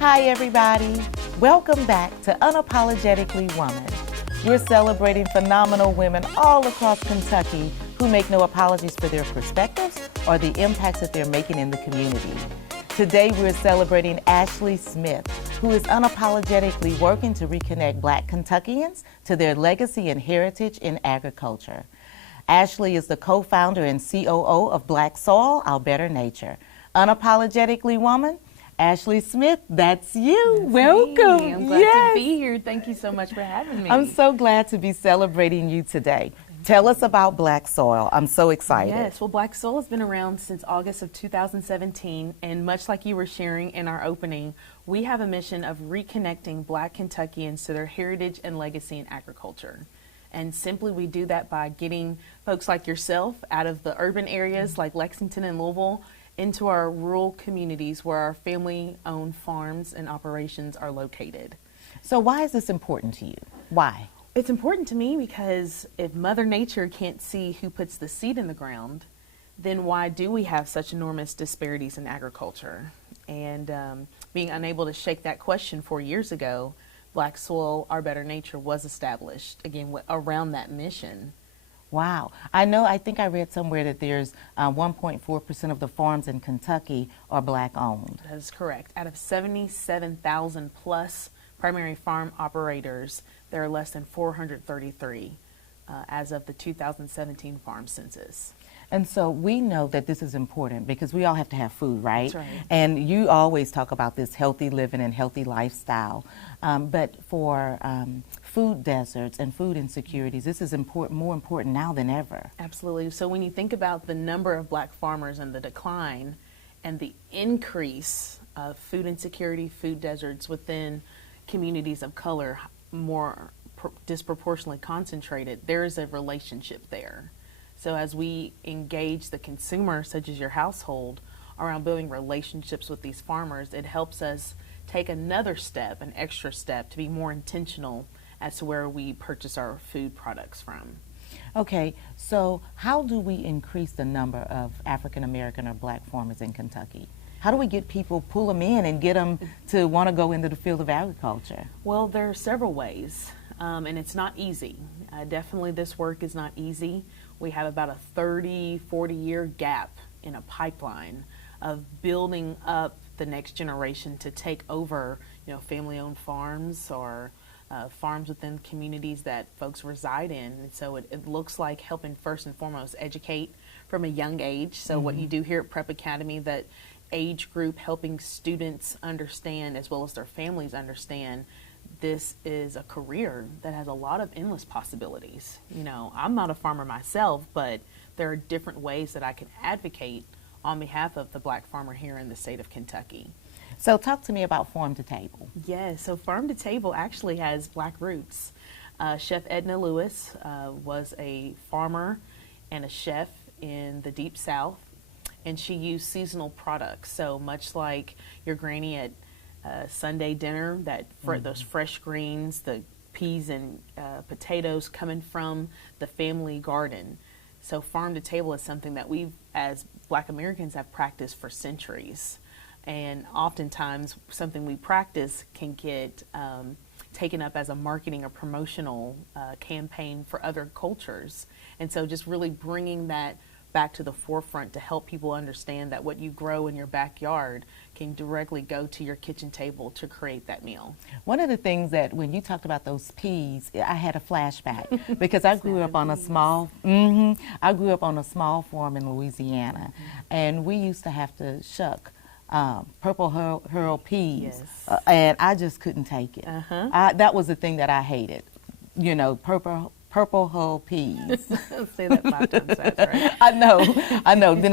Hi everybody, welcome back to Unapologetically Woman. We're celebrating phenomenal women all across Kentucky who make no apologies for their perspectives or the impacts that they're making in the community. Today we're celebrating Ashley Smith, who is unapologetically working to reconnect Black Kentuckians to their legacy and heritage in agriculture. Ashley is the co-founder and COO of Black Soil, Our Better Nature. Unapologetically Woman, Ashley Smith, that's you. That's Welcome. Me. I'm glad to be here. Thank you so much for having me. I'm so glad to be celebrating you today. Tell us about Black Soil. I'm so excited. Yes, well, Black Soil has been around since August of 2017, and much like you were sharing in our opening, we have a mission of reconnecting Black Kentuckians to their heritage and legacy in agriculture. And simply we do that by getting folks like yourself out of the urban areas like Lexington and Louisville into our rural communities where our family-owned farms and operations are located. So why is this important to you? Why? It's important to me because if Mother Nature can't see who puts the seed in the ground, then why do we have such enormous disparities in agriculture? And being unable to shake that question 4 years ago, Black Soil, Our Better Nature was established, again, around that mission. Wow. I think I read somewhere that there's 1.4% of the farms in Kentucky are Black owned. That is correct. Out of 77,000 plus primary farm operators, there are less than 433 as of the 2017 farm census. And so we know that this is important because we all have to have food, right? That's right. And you always talk about this healthy living and healthy lifestyle. But for food deserts and food insecurities, this is more important now than ever. Absolutely. So when you think about the number of Black farmers and the decline and the increase of food insecurity, food deserts within communities of color, more disproportionately concentrated, there is a relationship there. So as we engage the consumer, such as your household, around building relationships with these farmers, it helps us take another step, an extra step, to be more intentional as to where we purchase our food products from. Okay, so how do we increase the number of African American or Black farmers in Kentucky? How do we get people, pull them in and get them to want to go into the field of agriculture? Well, there are several ways, and it's not easy. Definitely this work is not easy. We have about a 30, 40-year gap in a pipeline of building up the next generation to take over, family-owned farms or farms within communities that folks reside in. And so it looks like helping first and foremost educate from a young age. So what you do here at Prep Academy, that age group helping students understand as well as their families understand this is a career that has a lot of endless possibilities. I'm not a farmer myself, but there are different ways that I can advocate on behalf of the Black farmer here in the state of Kentucky. So talk to me about Farm to Table. Yes, so Farm to Table actually has Black roots. Chef Edna Lewis was a farmer and a chef in the Deep South, and she used seasonal products. So much like your granny at Sunday dinner, those fresh greens, the peas and potatoes coming from the family garden. So Farm to Table is something that we as Black Americans have practiced for centuries. And oftentimes something we practice can get taken up as a marketing or promotional campaign for other cultures. And so just really bringing that back to the forefront to help people understand that what you grow in your backyard can directly go to your kitchen table to create that meal. One of the things that when you talked about those peas, I had a flashback because I grew up on a small farm in Louisiana, and we used to have to shuck purple hurl peas, Yes. And I just couldn't take it. That was the thing that I hated, purple hull peas. Say that 5 times fast, right? I know. Then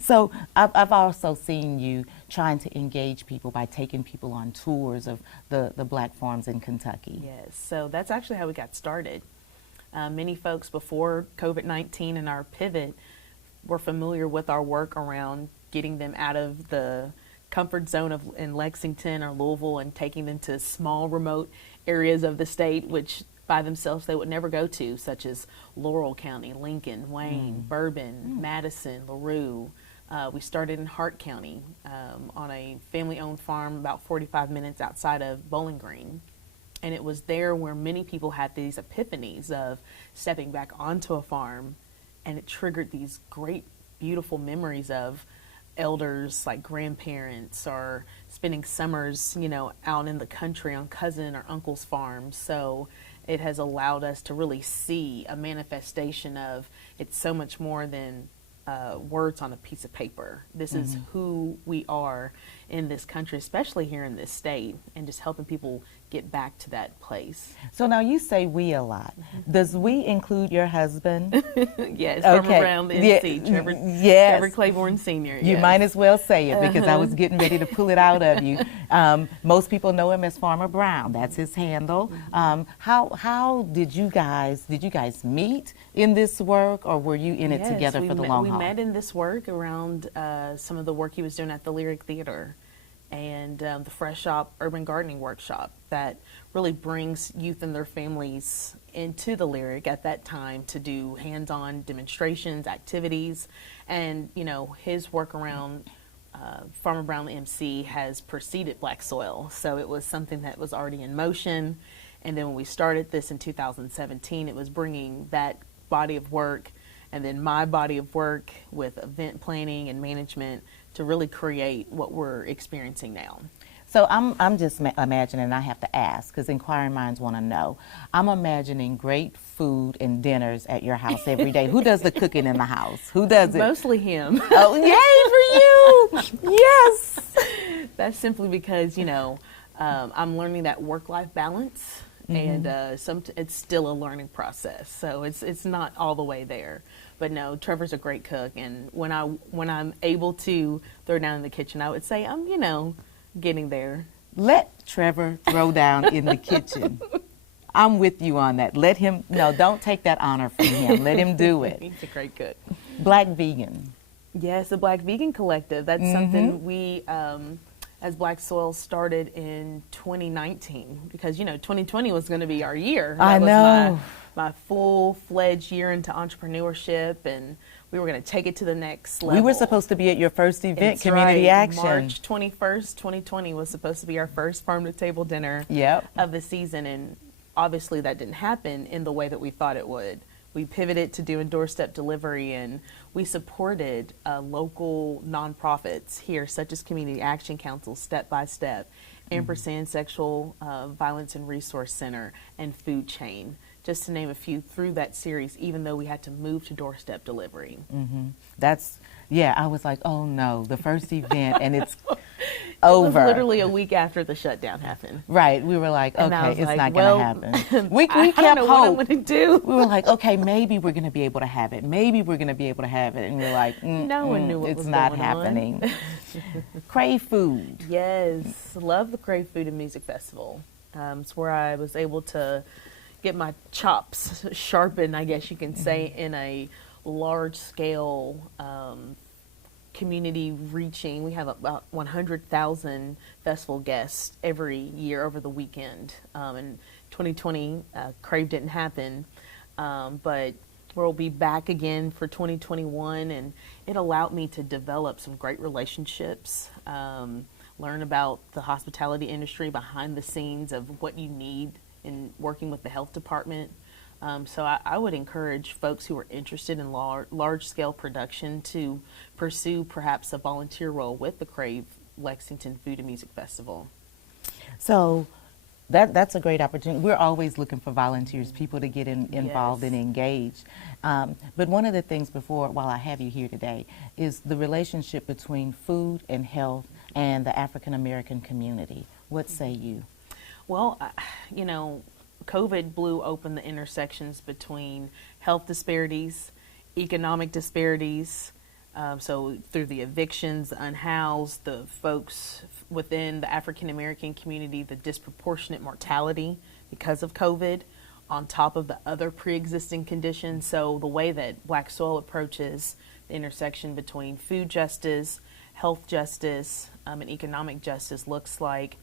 So I've also seen you trying to engage people by taking people on tours of the black farms in Kentucky. Yes, so that's actually how we got started. Many folks before COVID-19 and our pivot were familiar with our work around getting them out of the comfort zone of in Lexington or Louisville and taking them to small remote areas of the state which by themselves they would never go to, such as Laurel County, Lincoln, Wayne, Bourbon, Madison, LaRue. We started in Hart County on a family-owned farm about 45 minutes outside of Bowling Green. And it was there where many people had these epiphanies of stepping back onto a farm, and it triggered these great, beautiful memories of elders like grandparents or spending summers, out in the country on cousin or uncle's farms. So it has allowed us to really see a manifestation of it's so much more than words on a piece of paper. This is who we are in this country, especially here in this state, and just helping people get back to that place. So now you say we a lot. Does we include your husband? Yes, from around the NC, Trevor Claiborne Sr. You might as well say it because I was getting ready to pull it out of you. Most people know him as Farmer Brown. That's his handle. How did you guys meet in this work, or were you in it together for the long haul? We met in this work around some of the work he was doing at the Lyric Theater and the Fresh Shop Urban Gardening Workshop that really brings youth and their families into the Lyric at that time to do hands-on demonstrations, activities, and his work around Farmer Brown the MC has preceded Black Soil, so it was something that was already in motion. And then when we started this in 2017, it was bringing that body of work and then my body of work with event planning and management to really create what we're experiencing now. So I'm just imagining, and I have to ask because inquiring minds want to know. I'm imagining great food and dinners at your house every day. Who does the cooking in the house? Who does it? Mostly him. Oh, yay for you! Yes. That's simply because I'm learning that work-life balance, and it's still a learning process. So it's not all the way there. But no, Trevor's a great cook, and when I'm able to throw down in the kitchen, I would say I'm getting there. Let Trevor throw down in the kitchen. I'm with you on that. Let him, don't take that honor from him. Let him do it. He's a great cook. Black Vegan. Yes, the Black Vegan Collective. That's something we, as Black Soil, started in 2019 because, 2020 was going to be our year. That was my full-fledged year into entrepreneurship, and we were going to take it to the next level. We were supposed to be at your first event, It's Community right. Action. March 21st, 2020 was supposed to be our first farm-to-table dinner of the season, and obviously that didn't happen in the way that we thought it would. We pivoted to doing doorstep delivery, and we supported local nonprofits here, such as Community Action Council, Step by Step, Ampersand Sexual Violence and Resource Center, and Food Chain, just to name a few, through that series, even though we had to move to doorstep delivery. I was like, oh no, the first event, and it's over. It was literally a week after the shutdown happened. Right. We were like, okay, it's not going to happen. We I kept don't know what I'm hope. going to do. We were like, okay, maybe we're going to be able to have it. Maybe we're going to be able to have it. And we're like, no one knew what it's was not going happening. Crave Food. Yes, love the Crave Food and Music Festival. It's where I was able to get my chops sharpened, I guess you can say, in a large-scale community reaching. We have about 100,000 festival guests every year over the weekend. In 2020, Crave didn't happen, but we'll be back again for 2021, and it allowed me to develop some great relationships, learn about the hospitality industry behind the scenes of what you need in working with the health department. So I would encourage folks who are interested in large-scale production to pursue perhaps a volunteer role with the Crave Lexington Food and Music Festival. So that's a great opportunity. We're always looking for volunteers, people to get involved and engaged. But one of the things while I have you here today, is the relationship between food and health and the African American community. What say you? Well, COVID blew open the intersections between health disparities, economic disparities, So through the evictions, the unhoused, the folks within the African American community, the disproportionate mortality because of COVID, on top of the other pre-existing conditions. So the way that Black Soil approaches the intersection between food justice, health justice, and economic justice looks like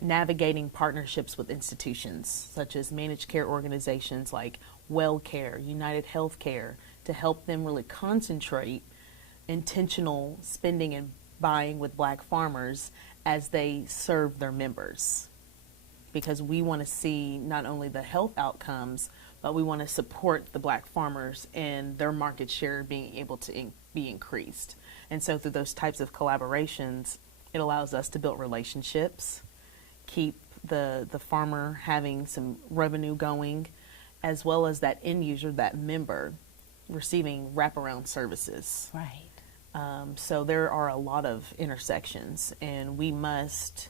navigating partnerships with institutions such as managed care organizations like WellCare, United Healthcare, to help them really concentrate intentional spending and buying with Black farmers as they serve their members. Because we want to see not only the health outcomes, but we want to support the Black farmers and their market share being able to be increased. And so through those types of collaborations, it allows us to build relationships, keep the farmer having some revenue going, as well as that end user, that member, receiving wraparound services. Right. So there are a lot of intersections, and we must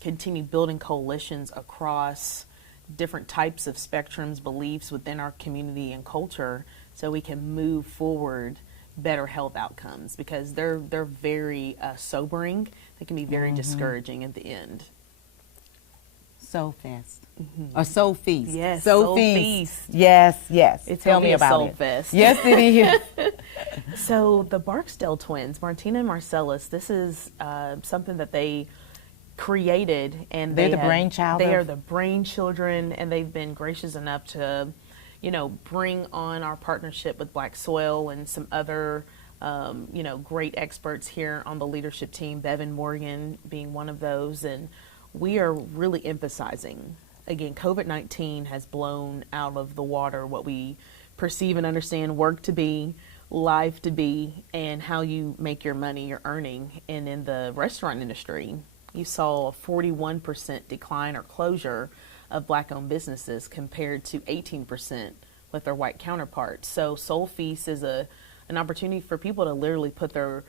continue building coalitions across different types of spectrums, beliefs within our community and culture, so we can move forward better health outcomes, because they're very sobering. They can be very discouraging at the end. Soul Fest. Or Soul Feast. Yes, Soul Soul Feast. Feast. Yes. Tell me me about Soul it. Fest. Yes, it is. So the Barksdale twins, Martina and Marcellus, this is something that they created, and They're the brainchild. They are the brainchildren, and they've been gracious enough to, bring on our partnership with Black Soil and some other, great experts here on the leadership team. Bevan Morgan being one of those, and we are really emphasizing, again, COVID-19 has blown out of the water what we perceive and understand work to be, life to be, and how you make your money, your earning. And in the restaurant industry, you saw a 41% decline or closure of Black-owned businesses compared to 18% with their white counterparts. So Soul Feast is an opportunity for people to literally put their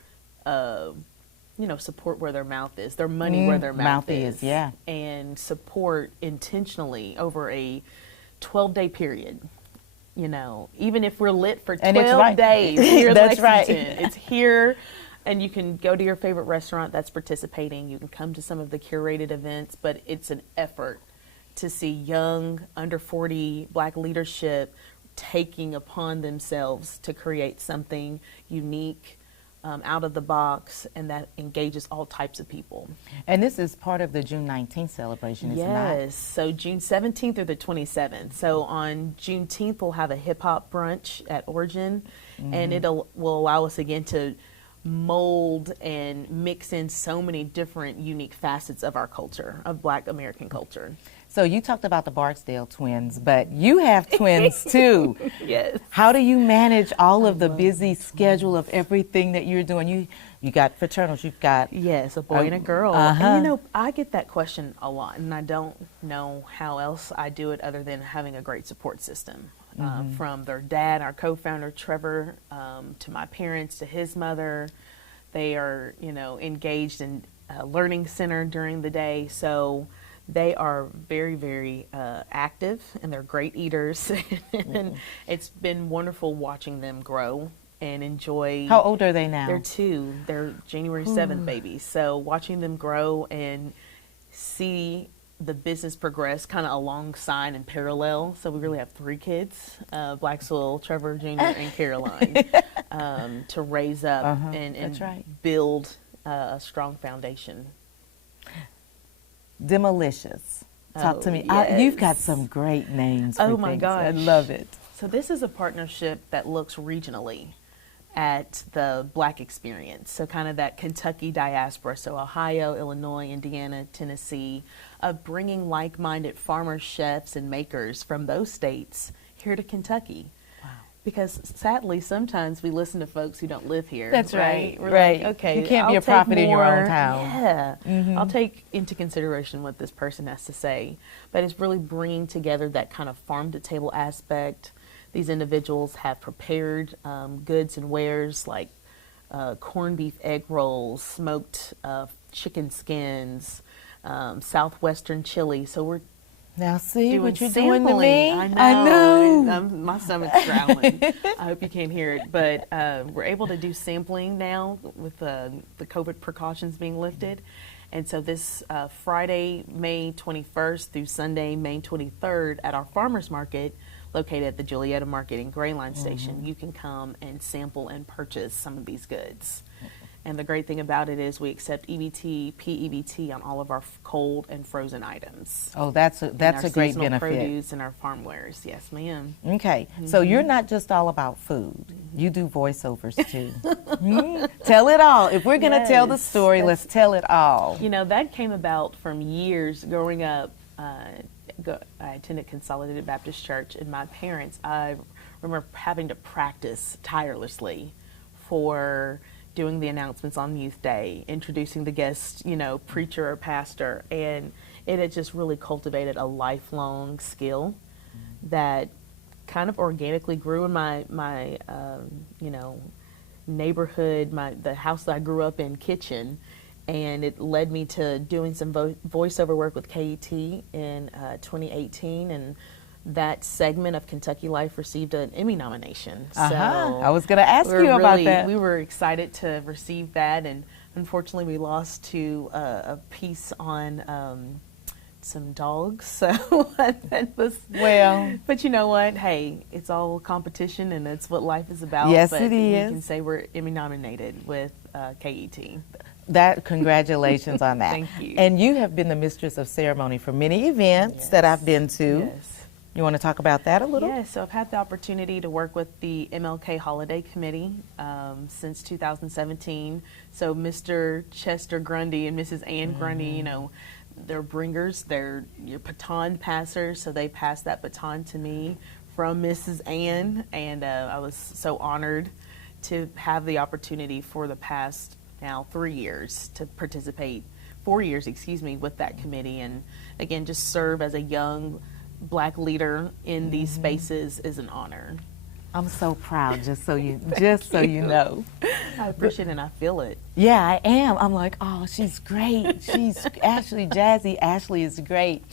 support where their mouth is, their money where their mouth is, yeah, and support intentionally over a 12-day period. Even if we're lit for 12 days here in That's Lexington, right. it's here, and you can go to your favorite restaurant that's participating. You can come to some of the curated events, but it's an effort to see young, under 40 Black leadership taking upon themselves to create something unique, out of the box, and that engages all types of people. And this is part of the June 19th celebration, is it not? Yes, so June 17th through the 27th. So on Juneteenth, we'll have a hip-hop brunch at Origin, and it will allow us again to mold and mix in so many different unique facets of our culture, of Black American culture. So you talked about the Barksdale twins, but you have twins too. Yes. How do you manage all of the busy schedule of everything that you're doing? You got fraternals, you've got... Yes, a boy and a girl. And I get that question a lot, and I don't know how else I do it other than having a great support system. From their dad, our co-founder, Trevor, to my parents, to his mother. They are, engaged in a learning center during the day. So they are very, very active, and they're great eaters. And it's been wonderful watching them grow and enjoy. How old are they now? They're 2. They're January 7th babies. So watching them grow and see the business progress kind of alongside and parallel. So we really have 3 kids, Black Soil, Trevor Jr. and Caroline, to raise up and build a strong foundation. Demolicious. Talk to me. Yes. You've got some great names for my things. gosh. I love it. So this is a partnership that looks regionally at the Black experience. So kind of that Kentucky diaspora, so Ohio, Illinois, Indiana, Tennessee, of bringing like-minded farmers, chefs, and makers from those states here to Kentucky. Wow. Because sadly, sometimes we listen to folks who don't live here. That's right. We're right. like, okay, you can't be I'll a prophet take in your own more. town. Yeah. I'll take into consideration what this person has to say. But it's really bringing together that kind of farm-to-table aspect. These individuals have prepared goods and wares like corned beef egg rolls, smoked chicken skins, southwestern chili. So we're Now see doing what you're sampling. doing to me? I know. I know. My stomach's growling. I hope you can't hear it. But we're able to do sampling now with the COVID precautions being lifted. And so this Friday, May 21st through Sunday, May 23rd at our farmers market located at the Julietta Market and Gray Line Station, you can come and sample and purchase some of these goods. And the great thing about it is we accept EBT, PEBT on all of our cold and frozen items. Oh, that's a great seasonal benefit. Produce and our farm wares. Yes, ma'am. Okay, so you're not just all about food. You do voiceovers too. Tell it all. If we're going to tell the story, let's tell it all. You know, that came about from years growing up. I attended Consolidated Baptist Church, and my parents, I remember having to practice tirelessly for doing the announcements on Youth Day, introducing the guest, preacher or pastor, and it had just really cultivated a lifelong skill that kind of organically grew in my neighborhood, the house that I grew up in kitchen, and it led me to doing some voiceover work with KET in 2018, and that segment of Kentucky Life received an Emmy nomination. So I was going to ask you about that. We were excited to receive that, and unfortunately we lost to a piece on some dogs. So that was But you know what? Hey, it's all competition, and that's what life is about. Yes, but it is. You can say we're Emmy nominated with KET. Congratulations on that. Thank you. And you have been the mistress of ceremony for many events that I've been to. Yes. You want to talk about that a little? Yeah, so I've had the opportunity to work with the MLK Holiday Committee since 2017. So Mr. Chester Grundy and Mrs. Ann Grundy, they're bringers, they're your baton passers, so they passed that baton to me from Mrs. Ann, and I was so honored to have the opportunity for the past now 3 years to participate, 4 years, with that committee, and again, just serve as a young Black leader in these spaces is an honor. I'm so proud, just so you know. I appreciate it and I feel it. Yeah, I am. I'm like, oh, she's great. She's actually Jazzy. Ashley is great.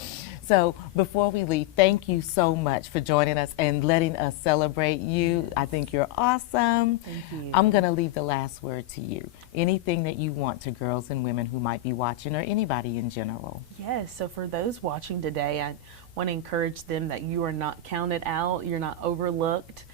So before we leave, thank you so much for joining us and letting us celebrate you. I think you're awesome. Thank you. I'm going to leave the last word to you. Anything that you want to girls and women who might be watching, or anybody in general. Yes, so for those watching today, I want to encourage them that you are not counted out, you're not overlooked,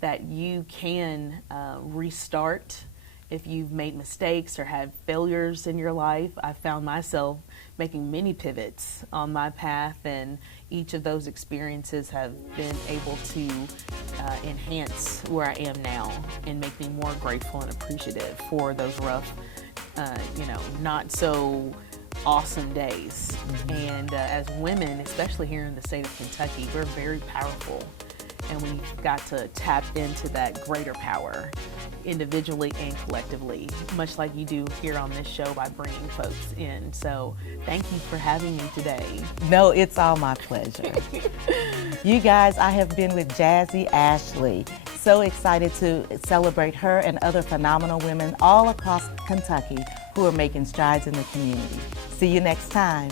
that you can restart if you've made mistakes or had failures in your life. I found myself making many pivots on my path, and each of those experiences have been able to enhance where I am now and make me more grateful and appreciative for those rough, not so awesome days. And as women, especially here in the state of Kentucky, we're very powerful, and we've got to tap into that greater power individually and collectively, much like you do here on this show by bringing folks in. So thank you for having me today. No, it's all my pleasure. You guys, I have been with Jazzy Ashley. So excited to celebrate her and other phenomenal women all across Kentucky who are making strides in the community. See you next time.